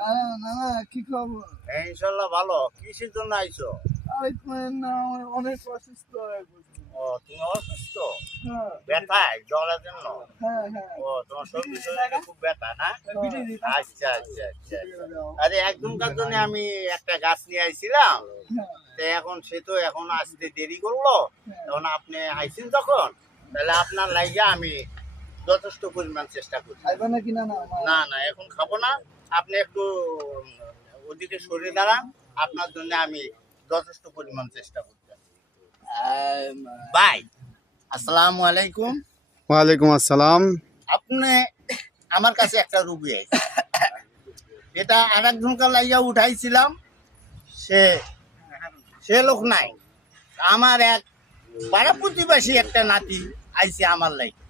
না কি খবর? ইনশাল্লাহ ভালো। কিসের জন্য আইছো? আরে না, অনেক অসুস্থ হয়ে পড়ছি। ও তুমি অসুস্থ? হ্যাঁ ব্যথায় জ্বরের জন্য? হ্যাঁ হ্যাঁ। ও তোমার শরীর শরীরে খুব ব্যথা না? আচ্ছা আচ্ছা আচ্ছা। আরে একজনকার জন্য আমি একটা গাছ নিয়ে আইছিলাম, তো এখন সে তো এখন আসতে দেরি করলো। এখন আপনি আইছেন যখন, তাহলে আপনার লাইগা আমি যথেষ্ট পরিমাণ চেষ্টা করি। খাইবা নাকি? না না না না এখন খাবো না, আপনি একটু ওদিকে সরে দাঁড়ান, আপনার জন্য আমি যথেষ্ট পরিমাণ চেষ্টা করতে। ভাই আসসালামু আলাইকুম। ওয়ালাইকুম আসসালাম। আপনি আমার কাছে একটা রুগী আছে, এটা আর একজনকার লাইয়া উঠাইছিলাম, সে সে লোক নাই। আমার এক পাড়া প্রতিবেশী একটা নাতি আইছে আমার লাইগা,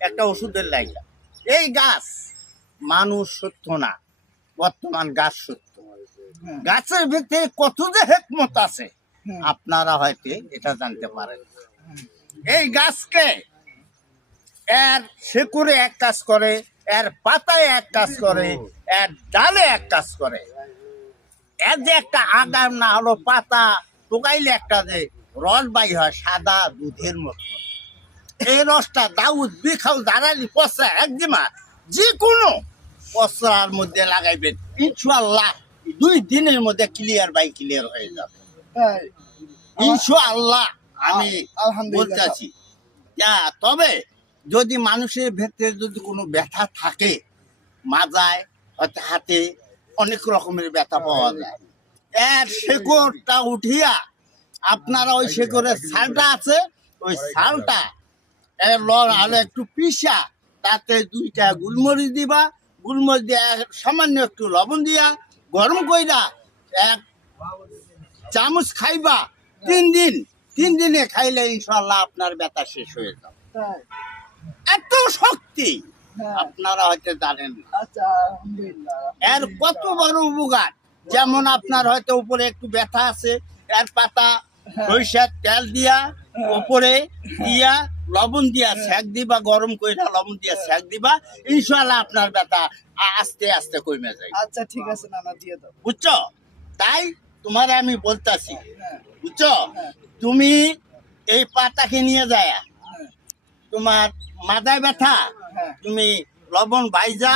একটা ওষুধের লাইগা। এই গাছ মানুষ সত্য না, বর্তমান গাছ সত্য। গাছের ভিতরে কত যে হেকমত আছে আপনারা হয়তো এটা জানতে পারেন। এই গাছকে এর শেকড়ে এক কাজ করে, এর পাতায় এক কাজ করে, এর ডালে এক কাজ করে। এর যে একটা আগাম না হলো পাতা টোকাইলে একটা যে রস বাই হয় সাদা দুধের মতো, এই রসটা দাউদ বিখাও দাঁড়ালি পচা একজিমা যে কোনো পচরার মধ্যে লাগাইবেন, ইনশাআল্লাহ 2 দিনের মধ্যে ক্লিয়ার বাই ক্লিয়ার হয়ে যাবে ইনশাআল্লাহ। আমি বলতেছি তবে যদি মানুষের ভেতরে যদি কোনো ব্যথা থাকে, মাজায় হয়তো হাতে অনেক রকমের ব্যথা পাওয়া যায়, এর শেকড়টা উঠিয়া আপনারা ওই শেকড়ের ছালটা আছে, ওই ছালটা এর আলো একটু পিসা, তাতে 2টা গুলমরিচ দিবা, গুলমরিচ দিয়ে সামান্য একটু লবণ দিয়া গরম কইরা 1 চামচ খাইবা। 3 দিনে খাইলে ইনশাআল্লাহ আপনার ব্যথা শেষ হয়ে যাবে। এত শক্তি আপনারা হয়তো জানেন না। আচ্ছা আলহামদুলিল্লাহ। এর কত বড় উপকার, যেমন আপনার হয়তো উপরে একটু ব্যথা আছে, এর পাতা সরিষার তেল দিয়া উপরে দিয়া লবণ দিয়া সেক দিবা, গরম কইরা লবণ দিয়া সেক দিবা, ইনশাআল্লাহ আপনার ব্যথা আস্তে আস্তে কমে যায়। আচ্ছা ঠিক আছে নানা, দিয়ে দাও। বুঝছো? তাই তোমারে আমি বলতাছি, বুঝছো, তুমি এই পাতাকে নিয়ে যায় তোমার মাথায় ব্যথা, তুমি লবণ ভাইজা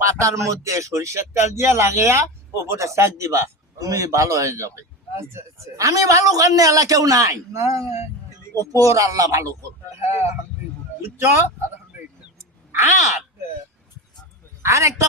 পাতার মধ্যে সরিষার তেল দিয়া লাগাইয়া উপরে সেক দিবা, তুমি ভালো হয়ে যাবে। আচ্ছা আচ্ছা। আমি ভালো কারণে এলা কেউ নাই, না না উপর আল্লাহ ভালো করবে। হ্যাঁ আলহামদুলিল্লাহ বুঝছো? আলহামদুলিল্লাহ। আর একটা